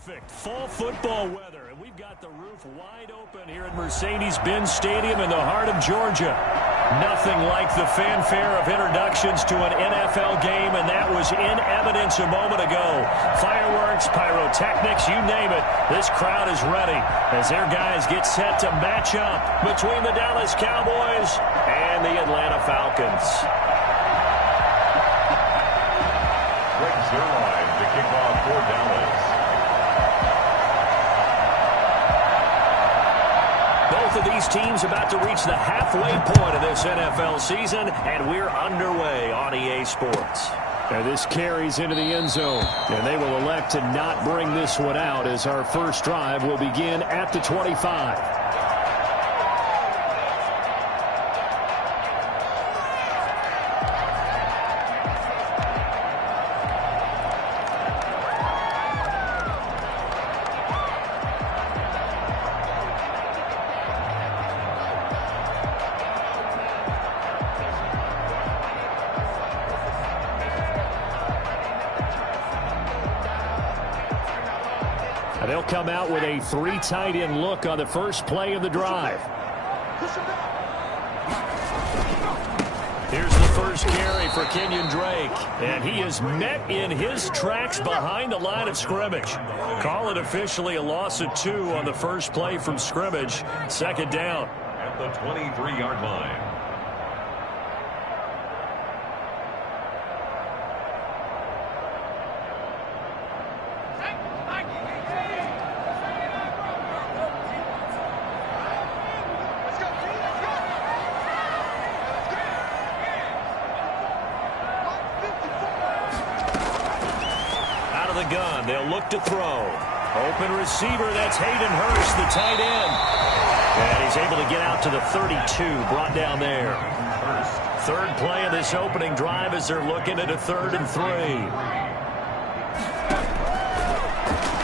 Perfect fall football weather, and we've got the roof wide open here at Mercedes-Benz Stadium in the heart of Georgia. Nothing like the fanfare of introductions to an NFL game, and that was in evidence a moment ago. Fireworks, pyrotechnics, you name it. This crowd is ready as their guys get set to match up between the Dallas Cowboys and the Atlanta Falcons. Greg Zerline to kick off for Dallas. Both of these teams about to reach the halfway point of this NFL season, and we're underway on EA Sports. And this carries into the end zone, and they will elect to not bring this one out as our first drive will begin at the 25. They'll come out with a three tight end look on the first play of the drive. Here's the first carry for Kenyon Drake, and he is met in his tracks behind the line of scrimmage. Call it officially a loss of 2 on the first play from scrimmage. Second down. At the 23-yard line. Gun. They'll look to throw. Open receiver, that's Hayden Hurst, the tight end. And he's able to get out to the 32, brought down there. Third play of this opening drive as they're looking at a 3rd and 3.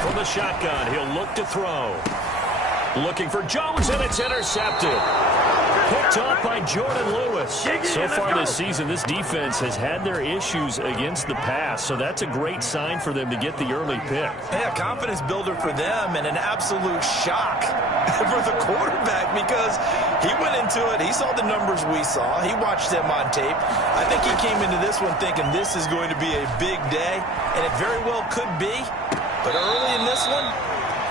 From the shotgun, he'll look to throw. Looking for Jones, and it's intercepted. Picked off by Jordan Lewis. So far this season, this defense has had their issues against the pass, so that's a great sign for them to get the early pick. Yeah, confidence builder for them and an absolute shock for the quarterback because he went into it. He saw the numbers we saw. He watched them on tape. I think he came into this one thinking this is going to be a big day, and it very well could be. But early in this one,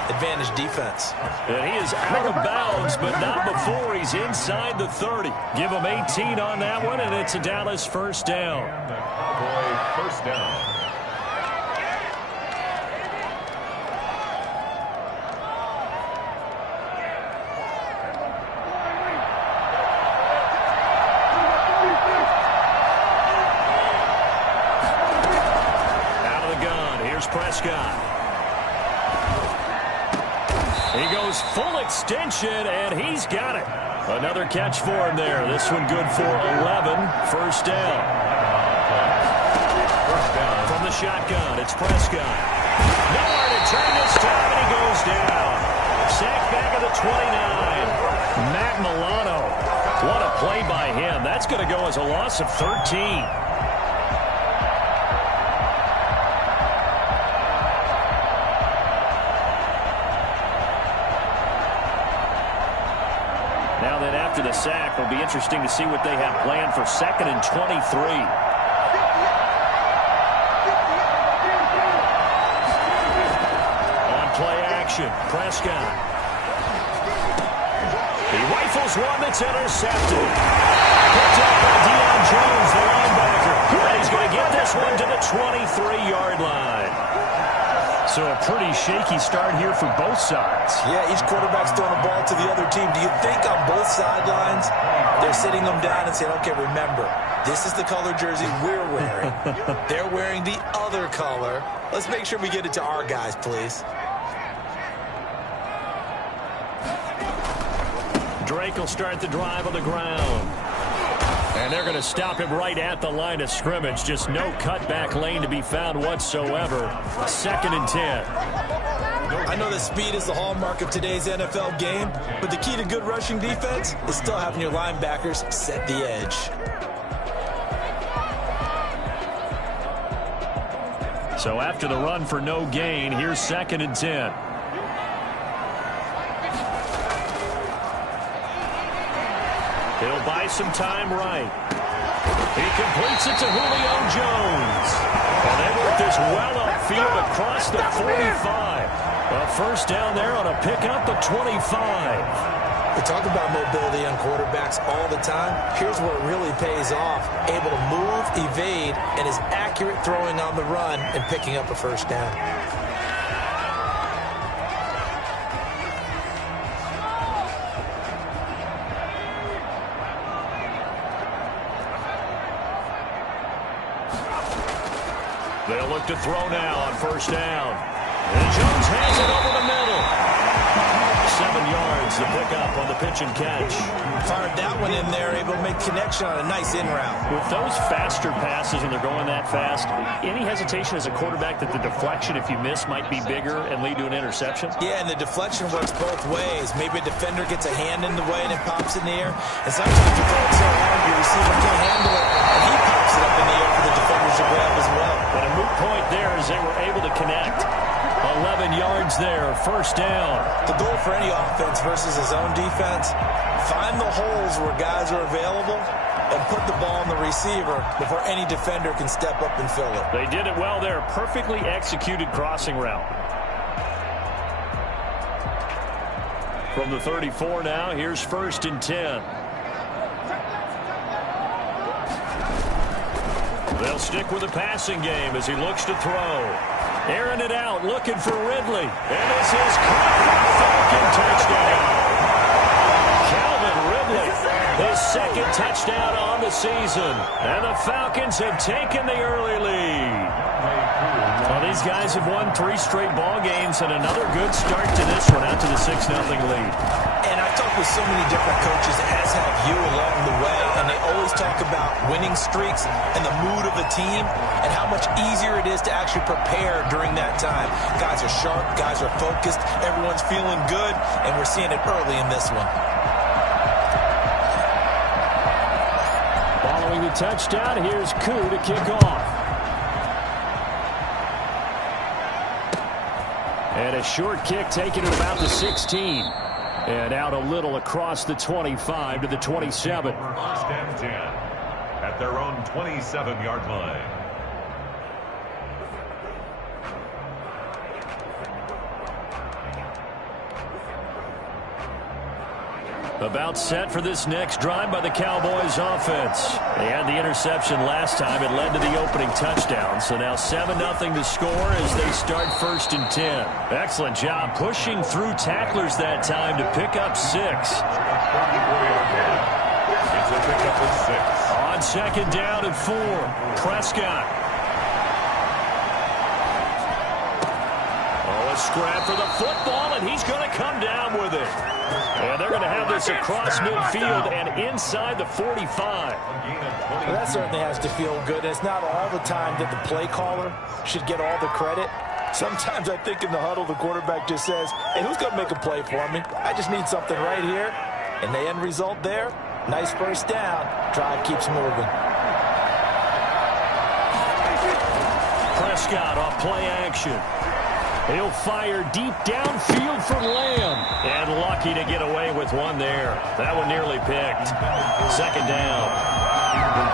advantage defense. And he is out of bounds, but not before he's inside the 30. Give him 18 on that one, and it's a Dallas first down. Boy, first down. Out of the gun, here's Prescott. He goes full extension, and he's got it. Another catch for him there. This one good for 11. First down. From the shotgun, it's Prescott. Nowhere to turn this time, and he goes down. Sacked back at the 29. Matt Milano. What a play by him. That's going to go as a loss of 13. Now then, after the sack, it'll be interesting to see what they have planned for 2nd and 23. On play action, Prescott. He rifles one that's intercepted. Picked up by Deion Jones, the linebacker. And he's going to get this one to the 23-yard line. So a pretty shaky start here for both sides. Yeah, each quarterback's throwing a ball to the other team. Do you think on both sidelines they're sitting them down and saying, okay, remember, this is the color jersey we're wearing. They're wearing the other color. Let's make sure we get it to our guys, please. Drake will start the drive on the ground. And they're going to stop him right at the line of scrimmage. Just no cutback lane to be found whatsoever. 2nd and 10. I know that speed is the hallmark of today's NFL game, but the key to good rushing defense is still having your linebackers set the edge. So after the run for no gain, here's 2nd and 10. He'll buy some time right. He completes it to Julio Jones. And they work this well upfield across the 45. A first down there on a pickup of 25. We talk about mobility on quarterbacks all the time. Here's where it really pays off. Able to move, evade, and is accurate throwing on the run and picking up a first down. They'll look to throw now on first down. And Jones hands it over the middle. 7 yards, the pickup on the pitch and catch. Fired that one in there, able to make connection on a nice in route. With those faster passes and they're going that fast, any hesitation as a quarterback that the deflection, if you miss, might be bigger and lead to an interception? Yeah, and the deflection works both ways. Maybe a defender gets a hand in the way and it pops in the air. And sometimes you throw it so hard, your receiver can't handle it, and he pops it up in the air for the defenders to grab as well. But a moot point there as they were able to connect. 11 yards there, first down. The goal for any offense versus his own defense, find the holes where guys are available and put the ball on the receiver before any defender can step up and fill it. They did it well there. Perfectly executed crossing route. From the 34 now, here's 1st and 10. They'll stick with the passing game as he looks to throw. Airing it out, looking for Ridley. And this is Falcon touchdown. Calvin Ridley, his 2nd touchdown on the season. And the Falcons have taken the early lead. Well, these guys have won 3 straight ball games and another good start to this one out to the 6-0 lead. And I've talked with so many different coaches, as have you along the way, and they always talk about winning streaks and the mood of the team and how much easier it is to actually prepare during that time. Guys are sharp, guys are focused, everyone's feeling good, and we're seeing it early in this one. Following the touchdown, here's Koo to kick off. And a short kick taken at about the 16. And out a little across the 25 to the 27. First and 10 at their own 27-yard line. About set for this next drive by the Cowboys offense. They had the interception last time. It led to the opening touchdown. So now 7-0 to score as they start 1st and 10. Excellent job pushing through tacklers that time to pick up 6. It's a pickup of 6. On 2nd down and 4, Prescott. Oh, a scrap for the football, and he's going to come down with it. And they're going to have this across midfield and inside the 45. Well, that certainly has to feel good. It's not all the time that the play caller should get all the credit. Sometimes I think in the huddle, the quarterback just says, hey, who's going to make a play for me? I just need something right here. And the end result there, nice first down. Drive keeps moving. Prescott off play action. He'll fire deep downfield for Lamb. And lucky to get away with one there. That one nearly picked. 2nd down.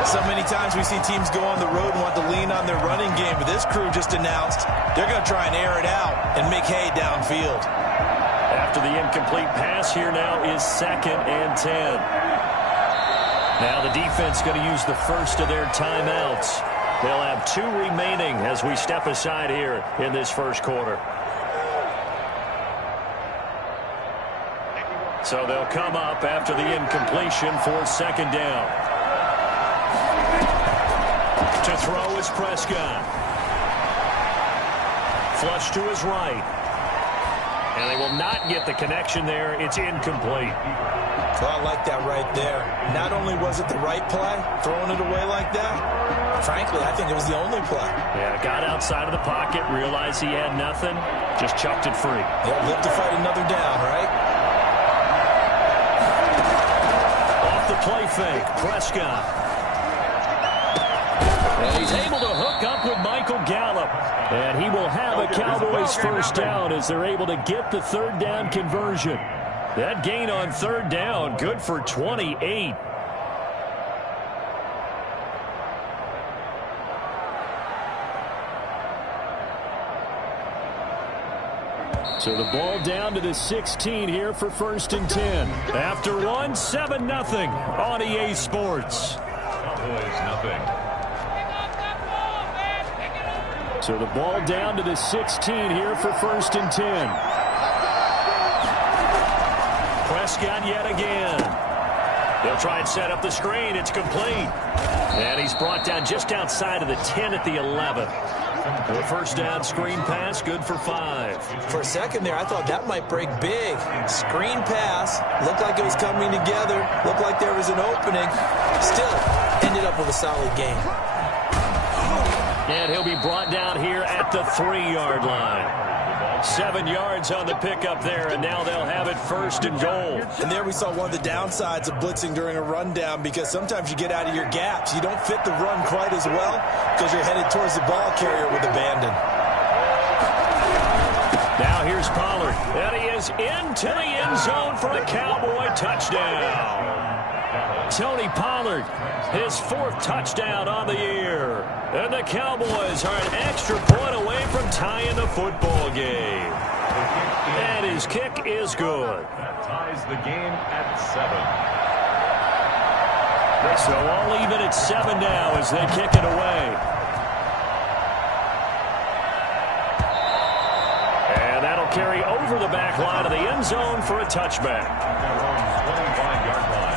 So many times we see teams go on the road and want to lean on their running game, but this crew just announced they're going to try and air it out and make hay downfield. After the incomplete pass, here now is 2nd and 10. Now the defense going to use the first of their timeouts. They'll have 2 remaining as we step aside here in this first quarter. So they'll come up after the incompletion for 2nd down. To throw is Prescott. Flush to his right. And they will not get the connection there. It's incomplete. Well, I like that right there. Not only was it the right play, throwing it away like that, frankly, I think it was the only play. Yeah, got outside of the pocket, realized he had nothing, just chucked it free. Yeah, live to fight another down, right? Off the play fake, Prescott. And he's able to hook hook up with Michael Gallup. And he will have a Cowboys first down as they're able to get the third down conversion. That gain on third down, good for 28. So the ball down to the 16 here for 1st and 10. After one, 7-0 on EA Sports. Cowboys nothing. So the ball down to the 16 here for 1st and 10. Prescott yet again. They'll try and set up the screen. It's complete. And he's brought down just outside of the 10 at the 11. The first down screen pass, good for 5. For a second there, I thought that might break big. Screen pass, looked like it was coming together, looked like there was an opening. Still, ended up with a solid game. And he'll be brought down here at the 3-yard line. 7 yards on the pickup there, and now they'll have it 1st and goal. And there we saw one of the downsides of blitzing during a rundown, because sometimes you get out of your gaps. You don't fit the run quite as well because you're headed towards the ball carrier with abandon. Now here's Pollard, and he is into the end zone for a Cowboy touchdown. Tony Pollard, his 4th touchdown on the year. And the Cowboys are an extra point away from tying the football game. And his kick is good. That ties the game at 7. So all even at 7 now as they kick it away. And that'll carry over the back line of the end zone for a touchback. Their own 25-yard line.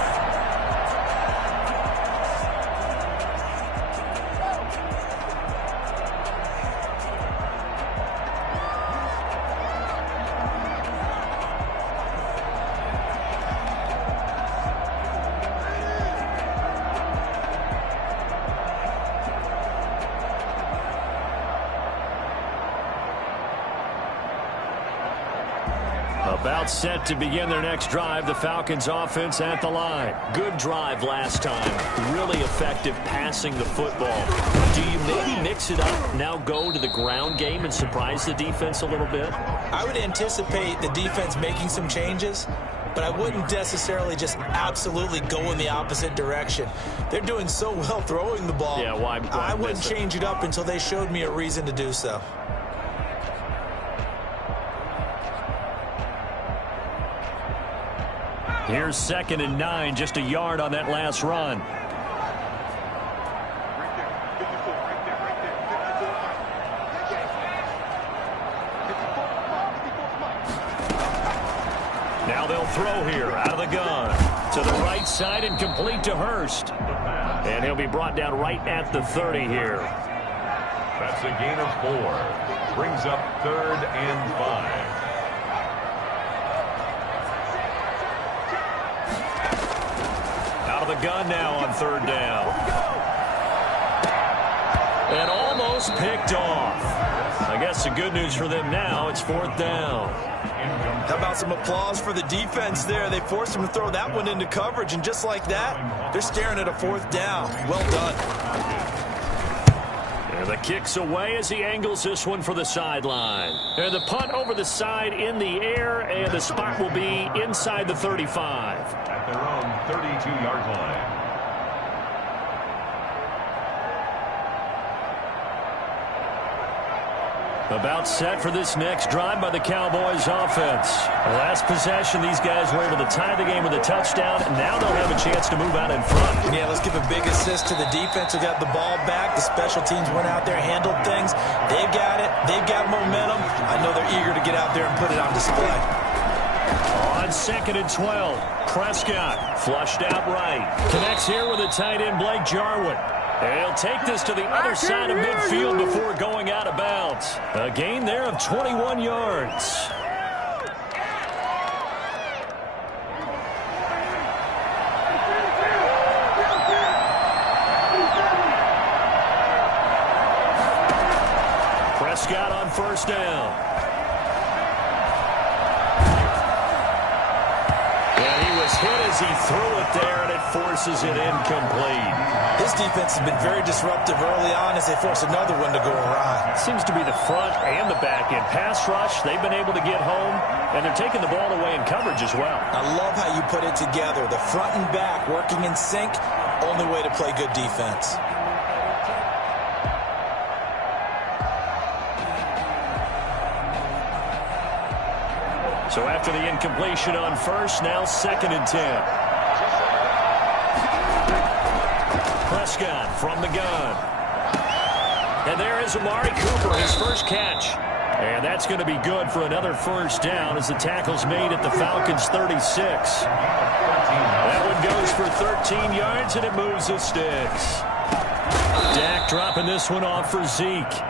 About set to begin their next drive, the Falcons offense at the line. Good drive last time. Really effective passing the football. Do you maybe mix it up, now go to the ground game and surprise the defense a little bit? I would anticipate the defense making some changes, but I wouldn't necessarily just absolutely go in the opposite direction. They're doing so well throwing the ball. Yeah, why I wouldn't change it up until they showed me a reason to do so. Here's 2nd and 9, just a yard on that last run. Now they'll throw here out of the gun. To the right side and complete to Hurst. And he'll be brought down right at the 30 here. That's a gain of 4. Brings up 3rd and 5. The gun now on 3rd down. And almost picked off. I guess the good news for them now, it's 4th down. How about some applause for the defense there? They forced him to throw that one into coverage, and just like that, they're staring at a 4th down. Well done. And the kick's away as he angles this one for the sideline. And the punt over the side in the air, and the spot will be inside the 35. At their own 32-yard line. About set for this next drive by the Cowboys offense. Last possession, these guys were able to tie the game with a touchdown, and now they'll have a chance to move out in front. Yeah, let's give a big assist to the defense who got the ball back. The special teams went out there, handled things. They've got it. They've got momentum. I know they're eager to get out there and put it on display. On 2nd and 12, Prescott flushed out right. Connects here with a tight end, Blake Jarwin. He'll take this to the other side of midfield before going out of bounds. A gain there of 21 yards. Prescott on 1st down. was hit as he threw it there, and it forces it incomplete. This defense has been very disruptive early on as they force another one to go awry. Seems to be the front and the back end. Pass rush, they've been able to get home, and they're taking the ball away in coverage as well. I love how you put it together. The front and back working in sync, only way to play good defense. So after the incompletion on first, now 2nd and 10. Prescott from the gun. And there is Amari Cooper, his first catch. And that's going to be good for another first down as the tackle's made at the Falcons' 36. That one goes for 13 yards, and it moves the sticks. Dak dropping this one off for Zeke.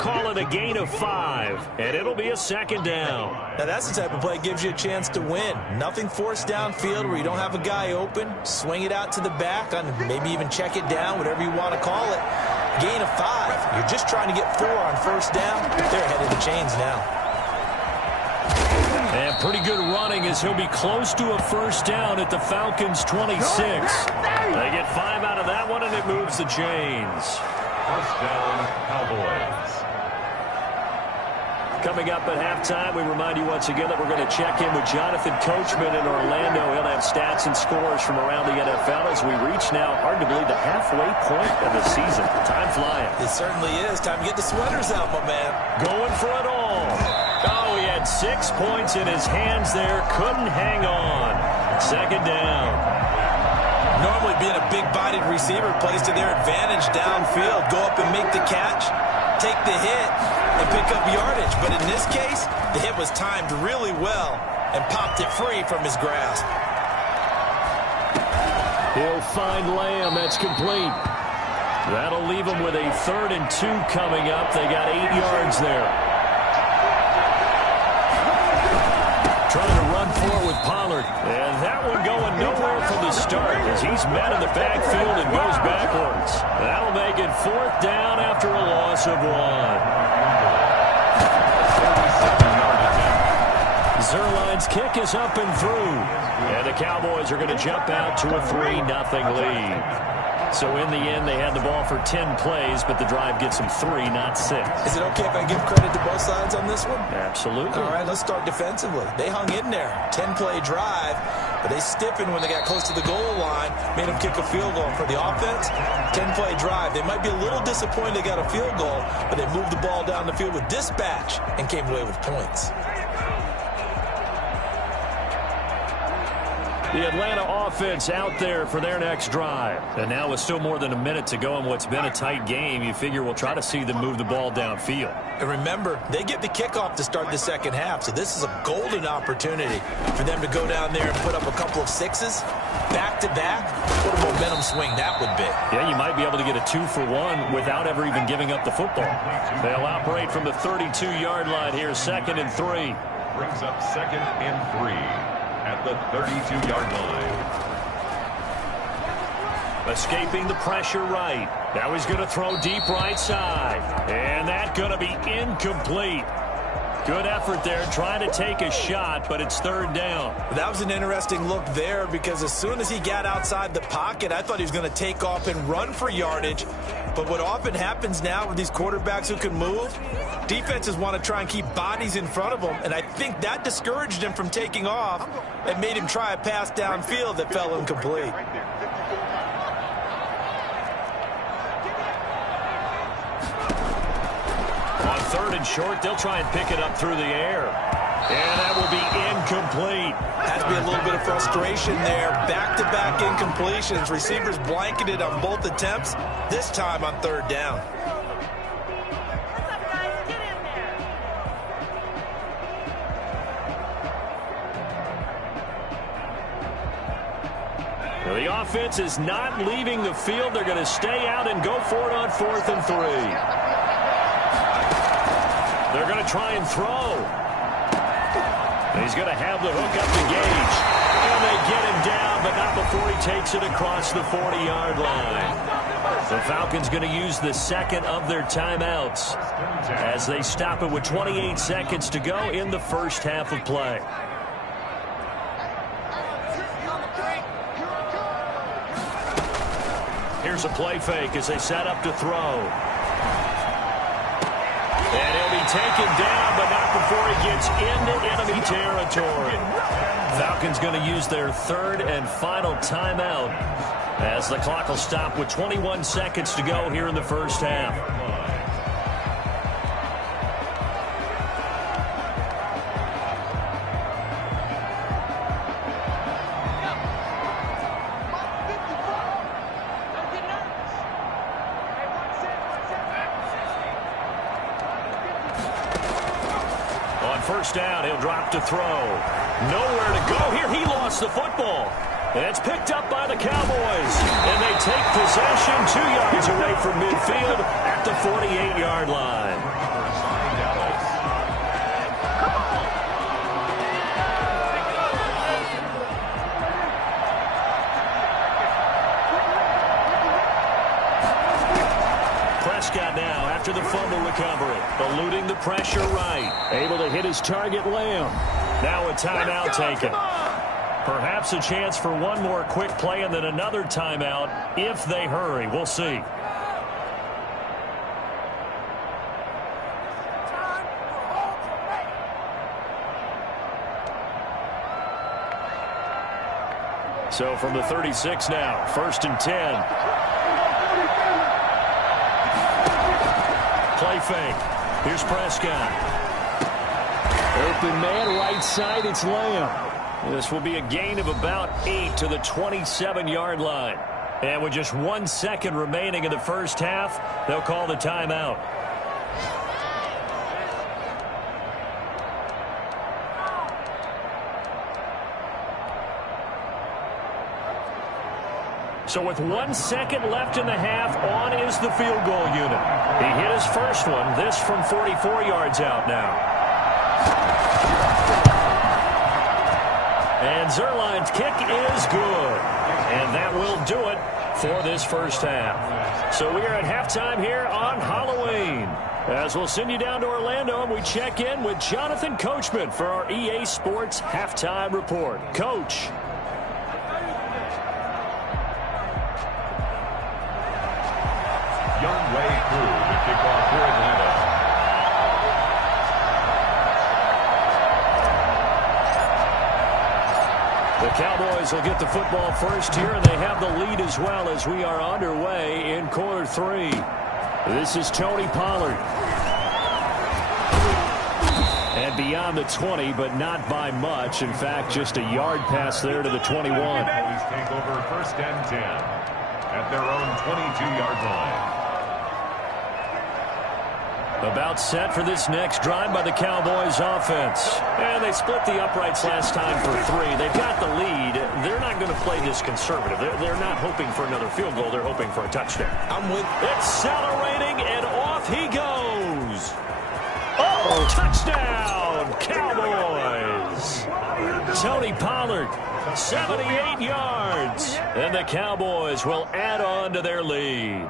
Call it a gain of 5, and it'll be a 2nd down. Now that's the type of play that gives you a chance to win. Nothing forced downfield where you don't have a guy open. Swing it out to the back, and maybe even check it down, whatever you want to call it. Gain of 5. You're just trying to get 4 on first down. They're ahead of the chains now. And pretty good running as he'll be close to a first down at the Falcons' 26. They get 5 out of that one, and it moves the chains. First down, Cowboys. Coming up at halftime, we remind you once again that we're going to check in with Jonathan Coachman in Orlando. He'll have stats and scores from around the NFL as we reach now, hard to believe, the halfway point of the season. Time flying. It certainly is. Time to get the sweaters out, my man. Going for it all. Oh, he had 6 points in his hands there. Couldn't hang on. 2nd down. Normally being a big-bodied receiver plays to their advantage downfield. Go up and make the catch, take the hit, and pick up yardage. But in this case, the hit was timed really well and popped it free from his grasp. He'll find Lamb. That's complete. That'll leave him with a 3rd and 2 coming up. They got 8 yards there. Trying to run forward with Pollard. And that one going nowhere from the start as he's met in the backfield and goes backwards. That'll make it 4th down after a loss of 1. Zerline's kick is up and through. And the Cowboys are going to jump out to a 3-0 lead. So in the end, they had the ball for 10 plays, but the drive gets them 3, not 6. Is it okay if I give credit to both sides on this one? Absolutely. All right, let's start defensively. They hung in there. 10-play drive, but they stiffened when they got close to the goal line, made them kick a field goal. For the offense, 10-play drive. They might be a little disappointed they got a field goal, but they moved the ball down the field with dispatch and came away with points. The Atlanta offense out there for their next drive. And now with still more than a minute to go in what's been a tight game, you figure we'll try to see them move the ball downfield. And remember, they get the kickoff to start the second half, so this is a golden opportunity for them to go down there and put up a couple of 6s back-to-back. What a momentum swing that would be. Yeah, you might be able to get a 2-for-1 without ever even giving up the football. They'll operate from the 32-yard line here, 2nd and 3. Brings up 2nd and 3. At the 32-yard line. Escaping the pressure right. Now he's going to throw deep right side. And that's going to be incomplete. Good effort there trying to take a shot, but it's 3rd down. That was an interesting look there because as soon as he got outside the pocket, I thought he was going to take off and run for yardage. But what often happens now with these quarterbacks who can move, defenses want to try and keep bodies in front of them, and I think that discouraged him from taking off and made him try a pass downfield that fell incomplete. On 3rd and short, they'll try and pick it up through the air. And that will be incomplete. Has to be a little bit of frustration there. Back-to-back incompletions. Receivers blanketed on both attempts, this time on 3rd down. Well, the offense is not leaving the field. They're going to stay out and go for it on 4th and 3. They're going to try and throw. He's going to have the hook up to Gage. And they get him down, but not before he takes it across the 40-yard line. The Falcons going to use the 2nd of their timeouts as they stop it with 28 seconds to go in the first half of play. Here's a play fake as they set up to throw. And he'll be taken down, but not before he gets into enemy territory. Falcons going to use their third and final timeout as the clock will stop with 21 seconds to go here in the first half. First down, he'll drop to throw. Nowhere to go here. He lost the football. And it's picked up by the Cowboys. And they take possession 2 yards away from midfield at the 48-yard line. Prescott now after the fumble recovery, eluding the pressure right. Able to hit his target, Lamb. Now a timeout taken. Perhaps a chance for one more quick play and then another timeout if they hurry. We'll see. So from the 36 now, 1st and 10. Play fake. Here's Prescott. Open man, right side, it's Lamb. This will be a gain of about 8 to the 27-yard line. And with just 1 second remaining in the first half, they'll call the timeout. So with 1 second left in the half, on is the field goal unit. He hit his first one, this from 44 yards out now. And Zuerlein's kick is good. And that will do it for this first half. So we are at halftime here on Halloween. As we'll send you down to Orlando, and we check in with Jonathan Coachman for our EA Sports Halftime Report. Coach. Young way through the kickoff for Atlanta. The Cowboys will get the football first here, and they have the lead as well as we are underway in quarter 3. This is Tony Pollard. And beyond the 20, but not by much. In fact, just a yard pass there to the 21. Cowboys take over 1st and 10 at their own 22-yard line. About set for this next drive by the Cowboys offense. And they split the uprights last time for 3. They've got the lead. They're not going to play this conservative. They're not hoping for another field goal. They're hoping for a touchdown. I'm with Accelerating, and off he goes. Oh, touchdown, Cowboys. Tony Pollard, 78 yards. And the Cowboys will add on to their lead.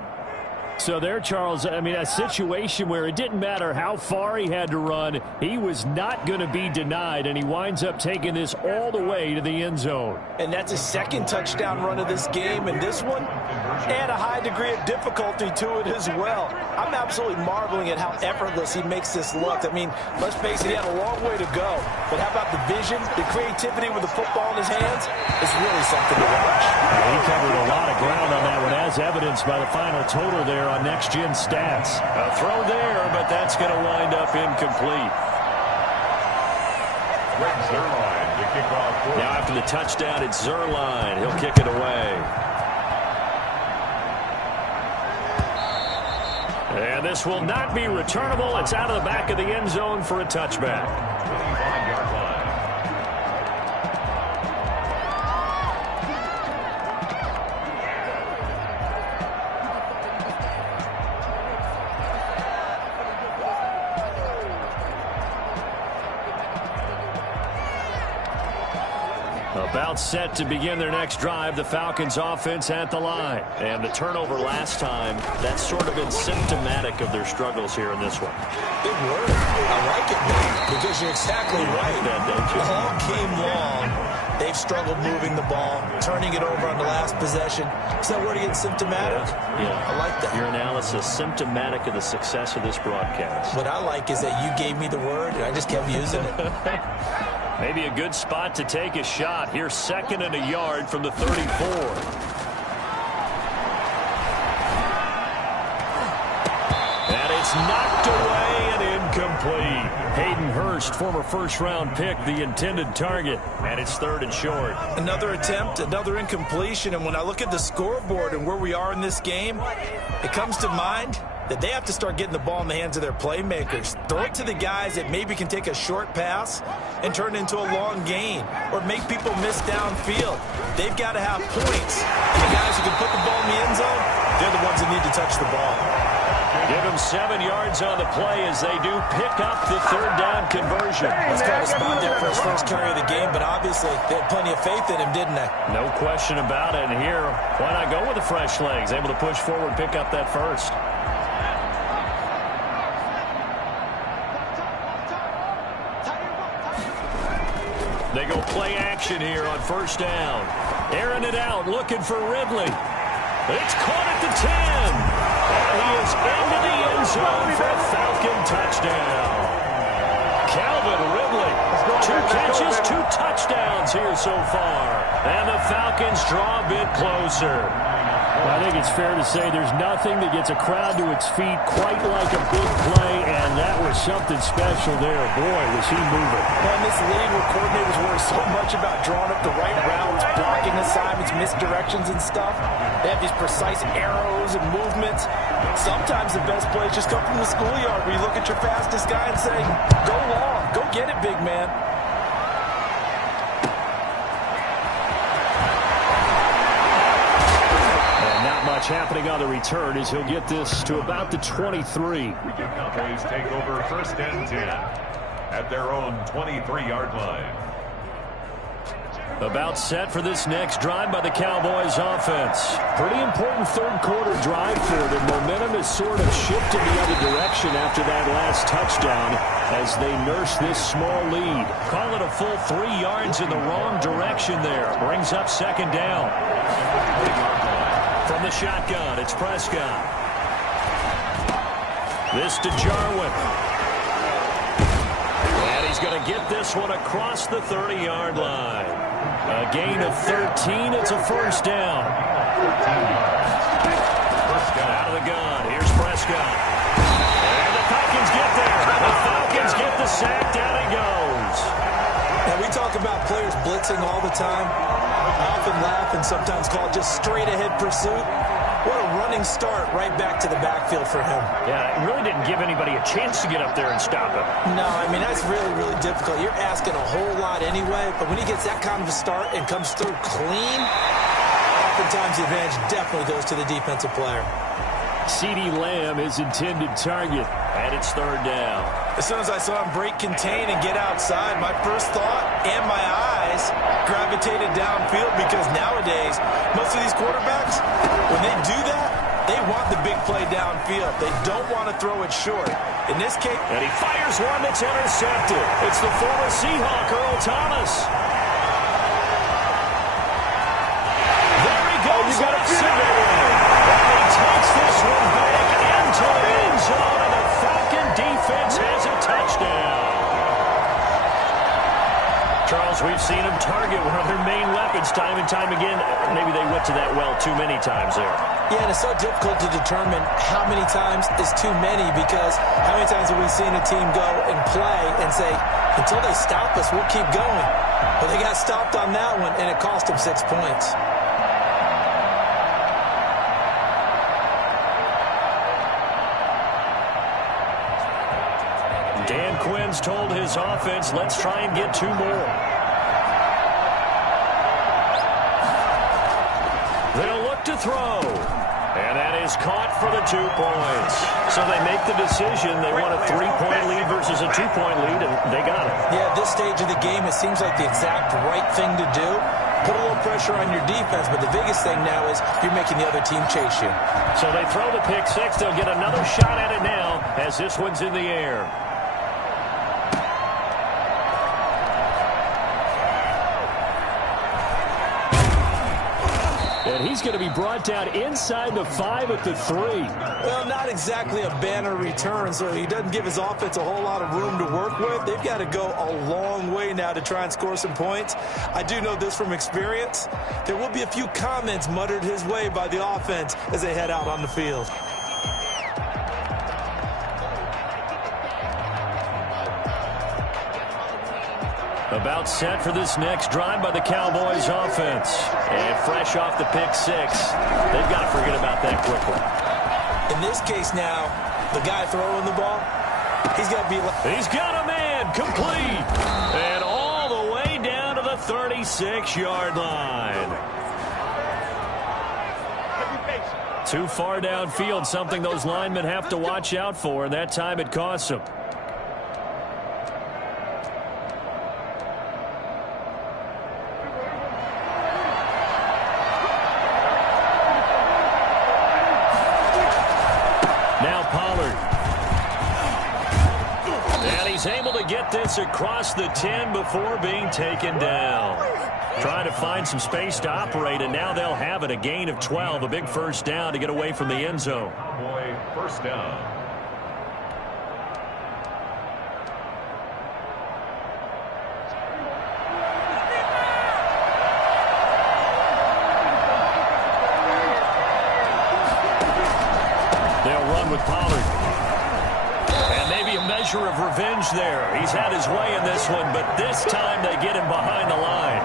So there, Charles, I mean, a situation where it didn't matter how far he had to run, he was not going to be denied, and he winds up taking this all the way to the end zone. And that's his second touchdown run of this game, and this one had a high degree of difficulty to it as well. I'm absolutely marveling at how effortless he makes this look. I mean, let's face it, he had a long way to go, but how about the vision, the creativity with the football in his hands? It's really something to watch. He covered a lot of ground on that one, as evidenced by the final total there on Next Gen Stats. A throw there, but that's going to wind up incomplete. Zuerlein to kick off. Now after the touchdown, it's Zuerlein. He'll kick it away. And this will not be returnable. It's out of the back of the end zone for a touchback. 25-yard line. About set to begin their next drive, the Falcons offense at the line. And the turnover last time, that's sort of been symptomatic of their struggles here in this one. Big word. I like it, man, because you're exactly right. All game long, They've struggled moving the ball, turning it over on the last possession. Is that where to get symptomatic? Yeah. I like that. Your analysis, symptomatic of the success of this broadcast. What I like is that you gave me the word, and I just kept using it. Maybe a good spot to take a shot. Here's 2nd and a yard from the 34. It's knocked away and incomplete. Hayden Hurst, former first-round pick, the intended target. And it's 3rd and short. Another attempt, another incompletion. And when I look at the scoreboard and where we are in this game, it comes to mind that they have to start getting the ball in the hands of their playmakers. Throw it to the guys that maybe can take a short pass and turn it into a long gain or make people miss downfield. They've got to have points. And the guys who can put the ball in the end zone, they're the ones that need to touch the ball. Give them 7 yards on the play as they do pick up the 3rd down conversion. That's kind of spot there for his first carry of the game, but obviously they had plenty of faith in him, didn't they? No question about it. And here, why not go with the fresh legs? Able to push forward, pick up that first. They go play action here on 1st down. Airing it out, looking for Ridley. It's caught at the 10. And he is into the end zone for a Falcon touchdown. Calvin Ridley, 2 catches, 2 touchdowns here so far. And the Falcons draw a bit closer. Well, I think it's fair to say there's nothing that gets a crowd to its feet quite like a big play, and that was something special there. Boy, was he moving. Well, in this league where coordinators worry so much about drawing up the right routes, blocking assignments, misdirections and stuff, they have these precise arrows and movements. Sometimes the best plays just come from the schoolyard where you look at your fastest guy and say, go long, go get it, big man. Happening on the return as he'll get this to about the 23. Cowboys take over 1st and 10 at their own 23-yard line. About set for this next drive by the Cowboys offense. Pretty important 3rd quarter drive for them. Momentum has sort of shifted the other direction after that last touchdown as they nurse this small lead. Call it a full 3 yards in the wrong direction there. Brings up 2nd down. From the shotgun, it's Prescott. This to Jarwin. And he's going to get this one across the 30-yard line. A gain of 13. It's a 1st down. Out of the gun. Here's Prescott. And the Falcons get there. The Falcons get the sack. Down he goes. Now, we talk about players blitzing all the time. I often laugh and sometimes call it just straight-ahead pursuit. What a running start right back to the backfield for him. Yeah, it really didn't give anybody a chance to get up there and stop him. No, I mean, that's really, really difficult. You're asking a whole lot anyway, but when he gets that kind of a start and comes through clean, oftentimes the advantage definitely goes to the defensive player. CeeDee Lamb is intended target, and it's 3rd down. As soon as I saw him break contain and get outside, my first thought and my eyes gravitated downfield because nowadays, most of these quarterbacks, when they do that, they want the big play downfield. They don't want to throw it short. In this case... And he fires one that's intercepted. It's the former Seahawk, Earl Thomas. There he goes. You got to feel it. And he takes this one back into the end zone, and the Falcon defense has a touchdown. Charles, we've seen them target one of their main weapons time and time again. Maybe they went to that well too many times there. Yeah, and it's so difficult to determine how many times is too many because how many times have we seen a team go and play and say, until they stop us, we'll keep going. But they got stopped on that one, and it cost them 6 points. Dan Quinn's told his offense, let's try and get 2 more. They'll look to throw. And that is caught for the 2 points. So they make the decision. They want a 3-point lead versus a 2-point lead, and they got it. Yeah, at this stage of the game, it seems like the exact right thing to do. Put a little pressure on your defense, but the biggest thing now is you're making the other team chase you. So they throw the pick 6. They'll get another shot at it now as this one's in the air. And he's going to be brought down inside the 5 at the 3. Well, not exactly a banner return, so he doesn't give his offense a whole lot of room to work with. They've got to go a long way now to try and score some points. I do know this from experience. There will be a few comments muttered his way by the offense as they head out on the field. About set for this next drive by the Cowboys offense. And fresh off the pick 6. They've got to forget about that quickly. In this case now, the guy throwing the ball, he's got to be like... He's got a man complete. And all the way down to the 36-yard line. Too far downfield, something those linemen have to watch out for, and that time it costs them. He's able to get this across the 10 before being taken down. Trying to find some space to operate, and now they'll have it. A gain of 12, a big first down to get away from the end zone. Boy, first down. They'll run with Pollard. Measure of revenge there. He's had his way in this one, but this time they get him behind the line.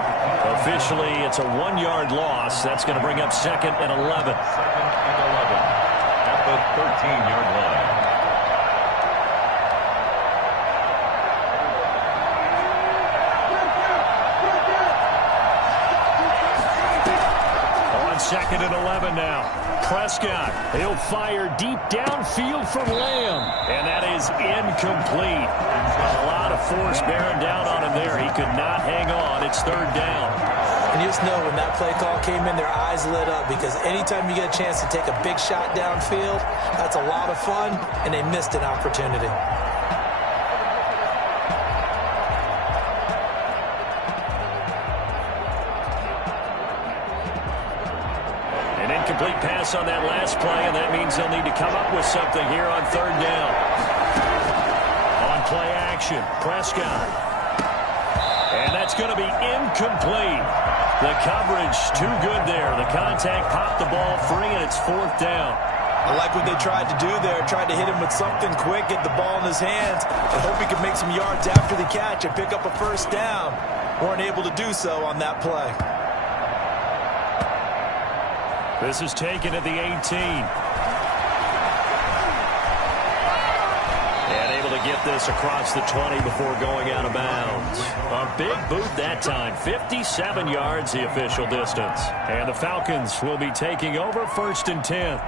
Officially, it's a 1-yard loss. That's going to bring up 2nd and 11. 2nd and 11 at the 13-yard line. On 2nd and 11 now. Prescott, he'll fire deep downfield from Lamb, and that is incomplete. A lot of force bearing down on him there. He could not hang on. It's 3rd down. And you just know when that play call came in, their eyes lit up, because anytime you get a chance to take a big shot downfield, that's a lot of fun, and they missed an opportunity. Complete pass on that last play, and that means they'll need to come up with something here on 3rd down. On play action, Prescott. And that's going to be incomplete. The coverage too good there. The contact popped the ball free, and it's 4th down. I like what they tried to do there. Tried to hit him with something quick, get the ball in his hands, and hope he could make some yards after the catch and pick up a first down. Weren't able to do so on that play. This is taken at the 18. And able to get this across the 20 before going out of bounds. A big boot that time. 57 yards the official distance. And the Falcons will be taking over 1st and 10.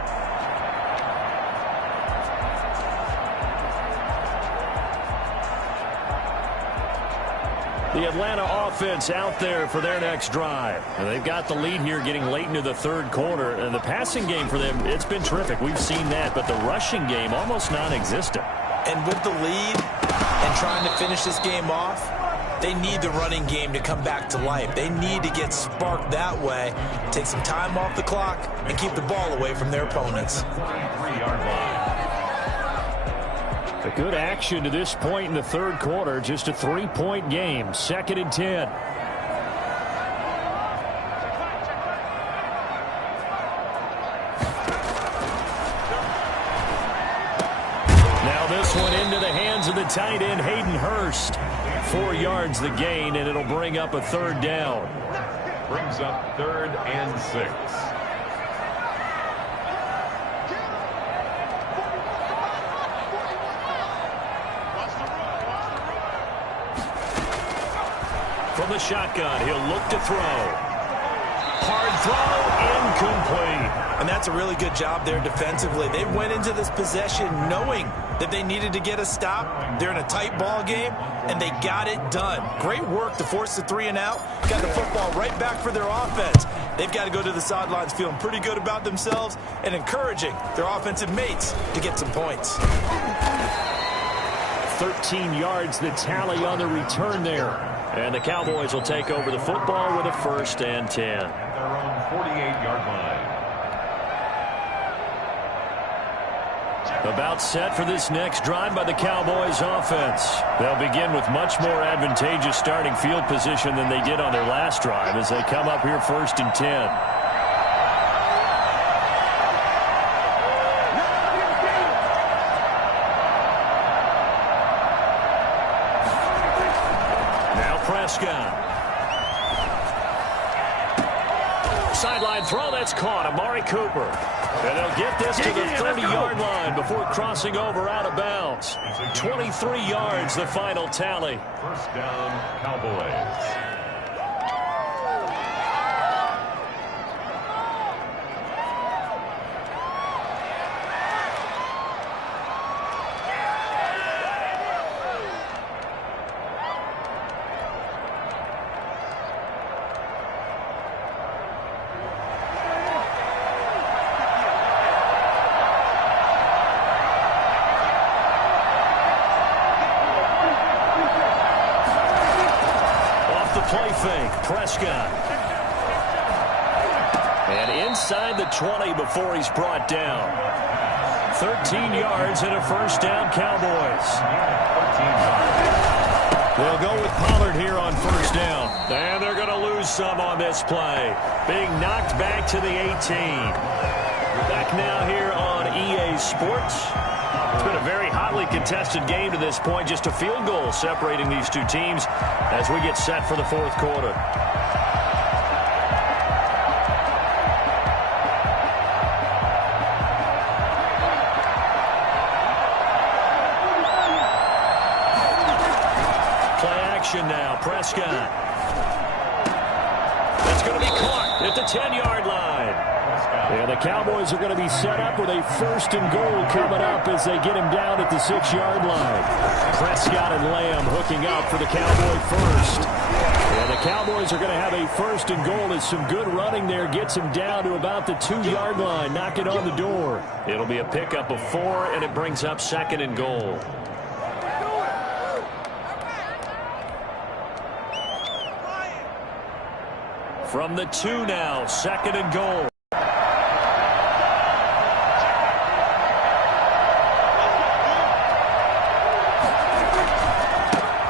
The Atlanta offense out there for their next drive. And they've got the lead here getting late into the 3rd quarter. And the passing game for them, it's been terrific. We've seen that. But the rushing game, almost non-existent. And with the lead and trying to finish this game off, they need the running game to come back to life. They need to get sparked that way, take some time off the clock, and keep the ball away from their opponents. 3-yard line. A good action to this point in the 3rd quarter. Just a 3-point game. 2nd and 10. Now this one into the hands of the tight end, Hayden Hurst. 4 yards the gain, and it'll bring up a 3rd down. Brings up 3rd and 6. From the shotgun, he'll look to throw. Hard throw, incomplete. And that's a really good job there defensively. They went into this possession knowing that they needed to get a stop. They're in a tight ball game, and they got it done. Great work to force the 3 and out. Got the football right back for their offense. They've got to go to the sidelines feeling pretty good about themselves and encouraging their offensive mates to get some points. 13 yards the tally on the return there. And the Cowboys will take over the football with a 1st and 10. At their own 48-yard line. About set for this next drive by the Cowboys offense. They'll begin with much more advantageous starting field position than they did on their last drive as they come up here 1st and 10. Sideline throw, that's caught. Amari Cooper. And they'll get this to the 30-yard line before crossing over out of bounds. 23 yards, the final tally. 1st down, Cowboys. Play fake, Prescott. And inside the 20 before he's brought down. 13 yards and a 1st down, Cowboys. They'll go with Pollard here on 1st down. And they're going to lose some on this play. Being knocked back to the 18. We're back now here on EA Sports. It's been a very hotly contested game to this point. Just a field goal separating these two teams as we get set for the 4th quarter. Play action now. Prescott. That's going to be caught at the 10-yard line. And the Cowboys are going to be set up with a 1st and goal coming up as they get him down at the 6-yard line. Prescott and Lamb hooking up for the Cowboy 1st. And the Cowboys are going to have a 1st and goal as some good running there gets him down to about the 2-yard line. Knock it on the door. It'll be a pickup of 4, and it brings up 2nd and goal. From the 2 now, 2nd and goal.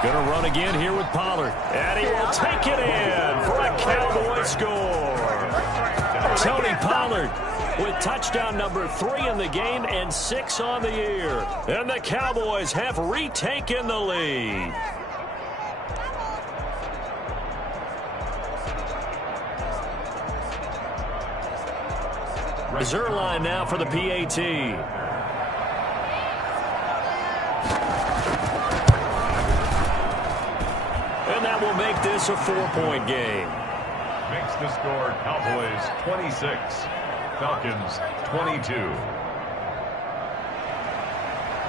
Going to run again here with Pollard. And he will take it in for a Cowboy score. Tony Pollard with touchdown number 3 in the game and 6 on the year. And the Cowboys have retaken the lead. Zerline now for the PAT. And that will make this a 4-point game. Makes the score Cowboys 26, Falcons 22.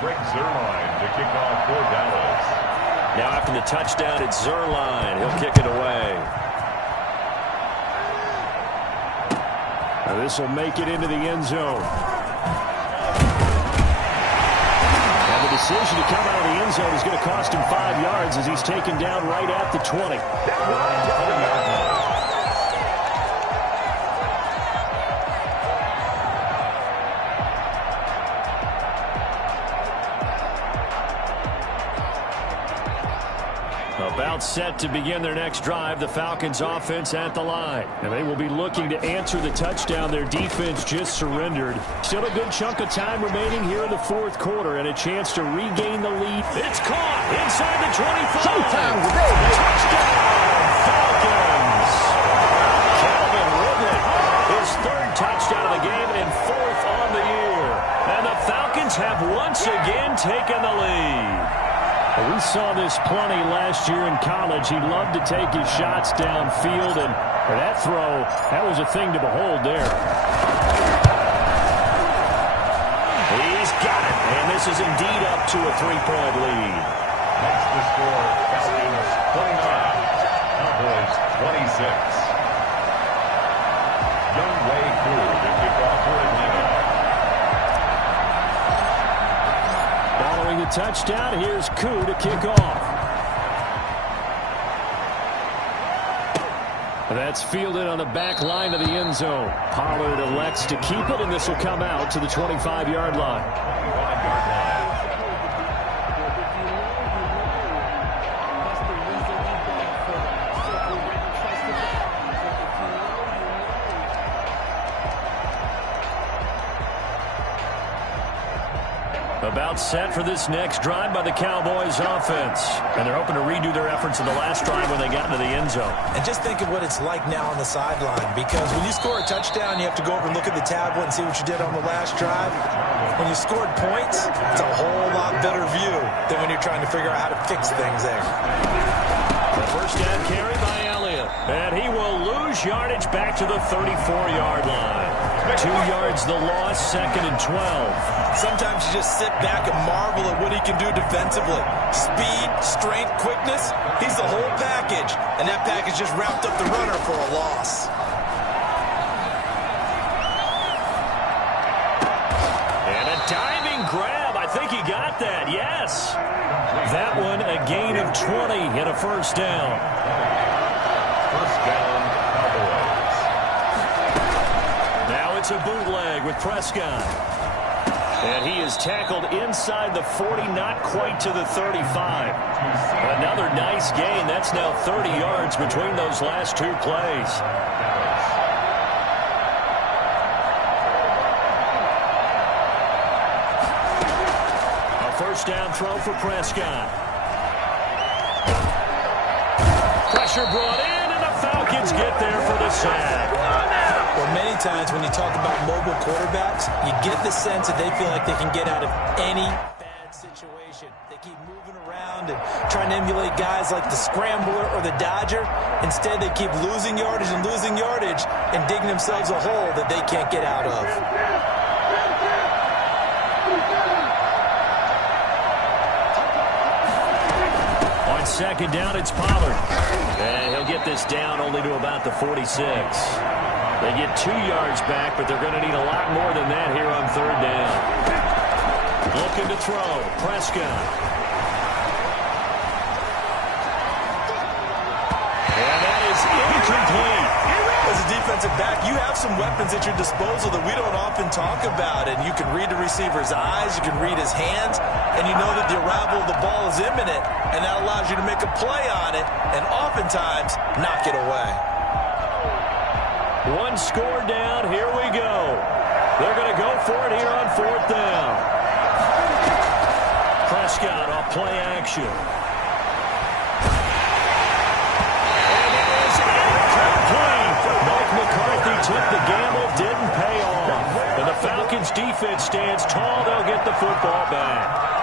Greg Zerline to kick off for Dallas. Now after the touchdown, it's Zerline. He'll kick it away. Now this will make it into the end zone. And the decision to come out of the end zone is going to cost him 5 yards as he's taken down right at the 20. About set to begin their next drive, the Falcons offense at the line. And they will be looking to answer the touchdown their defense just surrendered. Still a good chunk of time remaining here in the 4th quarter and a chance to regain the lead. It's caught inside the 25. Touchdown, Falcons. Calvin Ridley, his 3rd touchdown of the game and 4th on the year. And the Falcons have once again taken the lead. We saw this plenty last year in college. He loved to take his shots downfield, and for that throw, that was a thing to behold there. He's got it, and this is indeed up to a 3-point lead. Makes the score Falcons 29, Cowboys 26. Young Wei Koo to kick off for Atlanta. Following the touchdown, here's Koo to kick off. That's fielded on the back line of the end zone. Pollard elects to keep it, and this will come out to the 25-yard line. About set for this next drive by the Cowboys offense. And they're hoping to redo their efforts in the last drive when they got into the end zone. And just think of what it's like now on the sideline, because when you score a touchdown, you have to go over and look at the tablet and see what you did on the last drive. When you scored points, it's a whole lot better view than when you're trying to figure out how to fix things there. The first down carry by Elliott. And he will lose yardage back to the 34-yard line. 2 yards the loss, 2nd and 12. Sometimes you just sit back and marvel at what he can do defensively. Speed, strength, quickness, he's the whole package. And that package just wrapped up the runner for a loss. And a diving grab. I think he got that, yes. That one a gain of 20 and a first down. First down, Cowboys. Now it's a bootleg with Prescott. And he is tackled inside the 40, not quite to the 35. Another nice gain. That's now 30 yards between those last 2 plays. A first down throw for Prescott. Pressure brought in, and the Falcons get there for the sack. Well, many times when you talk about mobile quarterbacks, you get the sense that they feel like they can get out of any bad situation. They keep moving around and trying to emulate guys like the Scrambler or the Dodger. Instead, they keep losing yardage and digging themselves a hole that they can't get out of. On second down, it's Pollard. And he'll get this down only to about the 46. They get 2 yards back, but they're going to need a lot more than that here on third down. Looking to throw. Prescott. And that is incomplete. As a defensive back, you have some weapons at your disposal that we don't often talk about. And you can read the receiver's eyes, you can read his hands, and you know that the arrival of the ball is imminent, and that allows you to make a play on it and oftentimes knock it away. One score down. Here we go. They're going to go for it here on fourth down. Prescott off play action. And it is incomplete. Mike McCarthy took the gamble, didn't pay off. And the Falcons defense stands tall. They'll get the football back.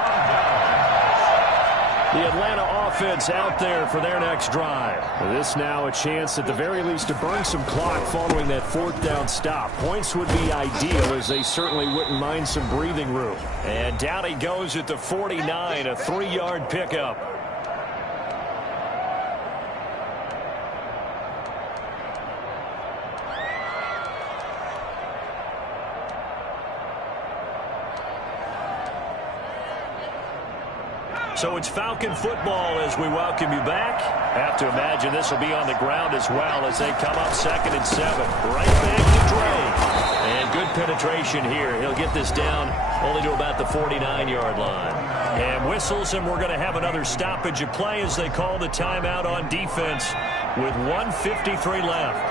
The Atlanta offense out there for their next drive. This now a chance at the very least to burn some clock following that fourth down stop. Points would be ideal, as they certainly wouldn't mind some breathing room. And down he goes at the 49, a 3-yard pickup. So it's Falcon football as we welcome you back. Have to imagine this will be on the ground as well as they come up 2nd and 7. Right back to Drake. And good penetration here. He'll get this down only to about the 49-yard line. And whistles, and we're going to have another stoppage of play as they call the timeout on defense with 1:53 left.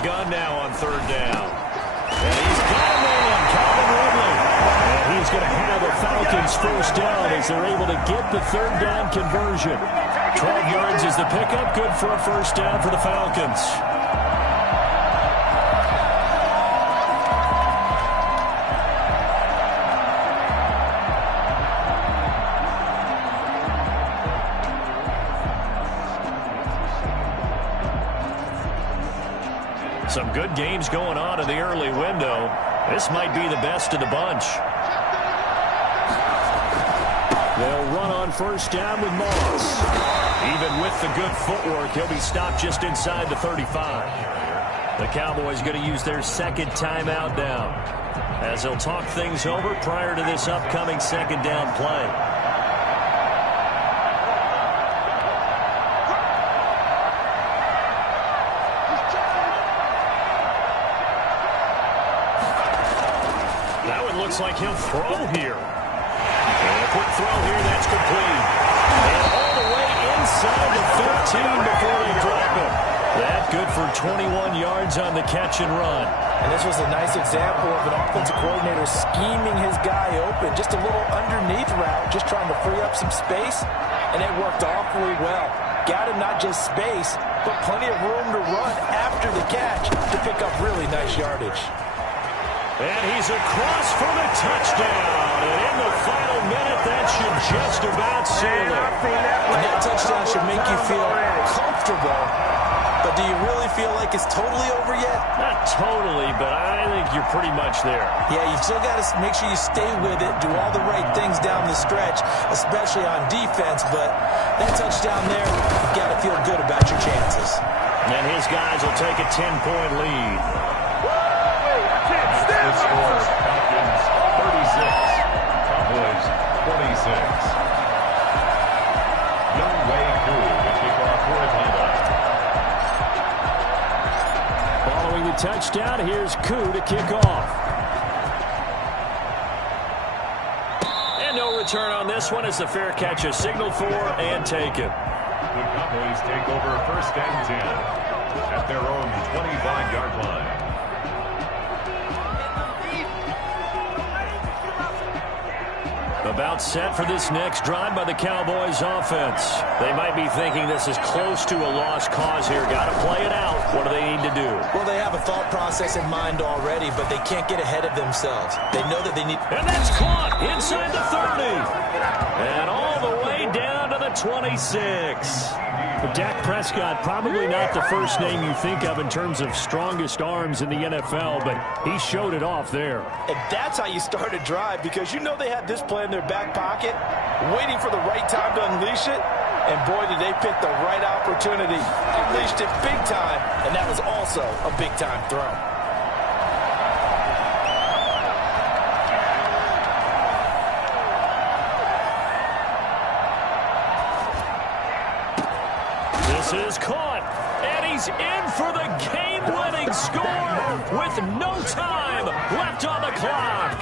Gun now on third down. And he's got a man, Calvin Ridley. And he's going to have the Falcons first down as they're able to get the third down conversion. 12 yards is the pickup. Good for a first down for the Falcons. Some good games going on in the early window. This might be the best of the bunch. They'll run on first down with Moss. Even with the good footwork, he'll be stopped just inside the 35. The Cowboys going to use their second timeout now. as they'll talk things over prior to this upcoming second down play. That one looks like he'll throw here. And a quick throw here, that's complete. And all the way inside the 15 before they drop him. That good for 21 yards on the catch and run. And this was a nice example of an offensive coordinator scheming his guy open. Just a little underneath route, just trying to free up some space. And it worked awfully well. Got him not just space, but plenty of room to run after the catch to pick up really nice yardage. And he's across for the touchdown. And in the final minute, that should just about seal it. And that touchdown should make you feel comfortable. But do you really feel like it's totally over yet? Not totally, but I think you're pretty much there. Yeah, you've still got to make sure you stay with it, do all the right things down the stretch, especially on defense. But that touchdown there, you've got to feel good about your chances. And his guys will take a 10-point lead. The score, Falcons 36, Cowboys 26. Young Wei Koo to kick off for Atlanta. Following the touchdown, here's Koo to kick off. And no return on this one as the fair catch is signaled for and taken. The Cowboys take over first and 10 at their own 25-yard line. About set for this next drive by the Cowboys offense. They might be thinking this is close to a lost cause here. Got to play it out. What do they need to do? Well, they have a thought process in mind already, but they can't get ahead of themselves. They know that they need... And that's caught inside the 30. And all the way down to the 26. But Dak Prescott, probably not the first name you think of in terms of strongest arms in the NFL, but he showed it off there. And that's how you start a drive, because you know they had this play in their back pocket, waiting for the right time to unleash it. And boy, did they pick the right opportunity. Unleashed it big time, and that was also a big-time throw. This is caught, and he's in for the game-winning score with no time left on the clock.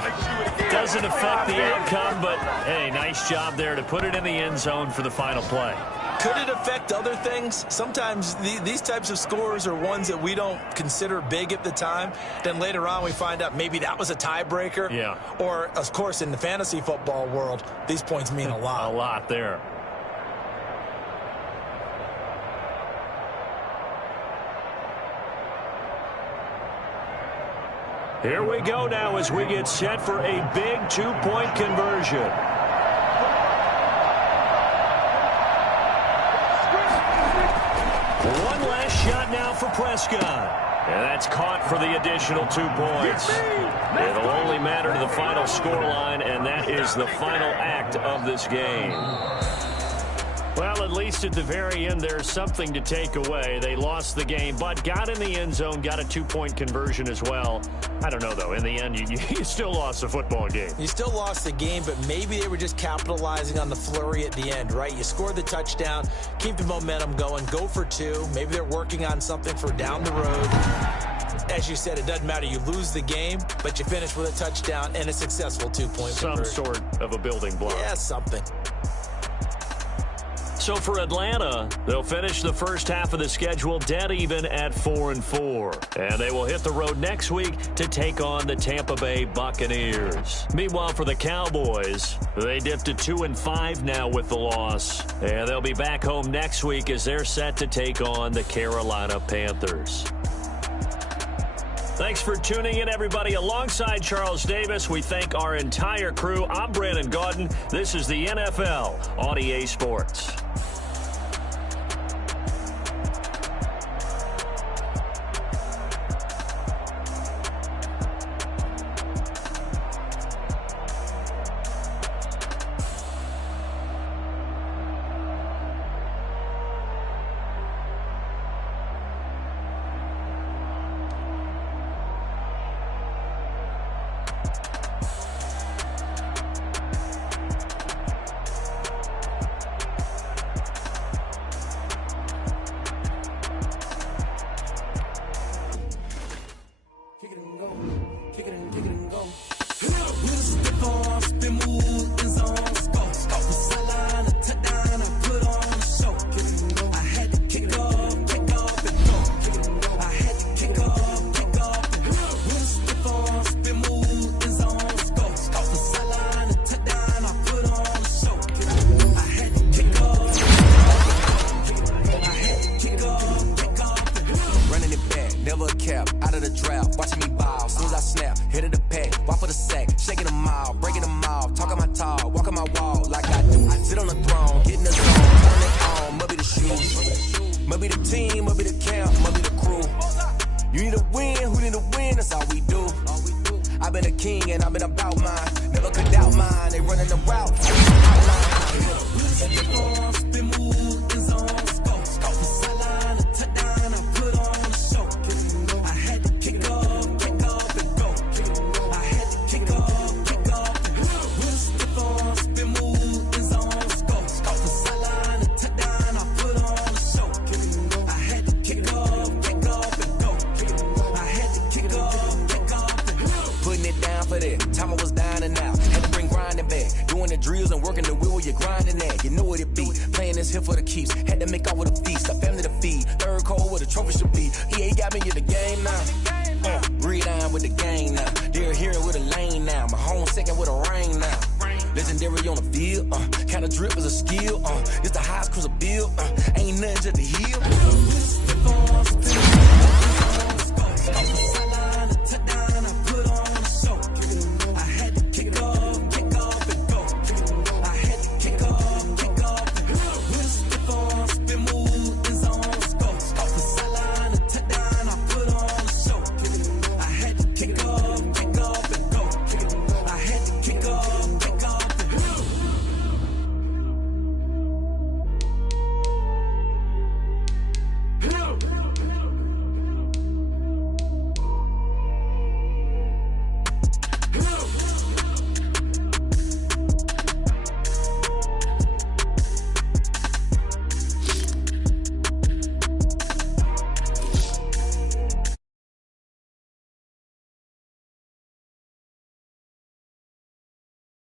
Doesn't affect the outcome, but, hey, nice job there to put it in the end zone for the final play. Could it affect other things? Sometimes these types of scores are ones that we don't consider big at the time. Then later on we find out maybe that was a tiebreaker. Yeah. Or, of course, in the fantasy football world, these points mean a lot. A lot there. Here we go now as we get set for a big two-point conversion. One last shot now for Prescott. And that's caught for the additional 2 points. It'll only matter to the final scoreline, and that is the final act of this game. Well, at least at the very end, there's something to take away. They lost the game, but got in the end zone, got a 2-point conversion as well. I don't know, though. In the end, you still lost the football game. You still lost the game, but maybe they were just capitalizing on the flurry at the end, right? You scored the touchdown, keep the momentum going, go for 2. Maybe they're working on something for down the road. As you said, it doesn't matter. You lose the game, but you finish with a touchdown and a successful 2-point conversion. Some sort of a building block. Yeah, something. So for Atlanta, they'll finish the first half of the schedule dead even at 4-4. And they will hit the road next week to take on the Tampa Bay Buccaneers. Meanwhile, for the Cowboys, they dipped to 2-5 now with the loss. And they'll be back home next week as they're set to take on the Carolina Panthers. Thanks for tuning in, everybody. Alongside Charles Davis, we thank our entire crew. I'm Brandon Gaudin. This is the NFL on EA Sports. king and I've been about mine. Never could doubt mine. They running the route. Time I was down and out, had to bring grinding back. Doing the drills and working the wheel where you're grinding at. You know what it be, playing this here for the keeps. Had to make all with a feast, a family to feed. Third cold where the trophy should be. EA got me in the game now. Red Iron with the gang now. They're here with a lane now. My home second with a rain now. Legendary on the field, kinda drip is a skill. It's the highest cruiser bill, ain't nothing just the hill.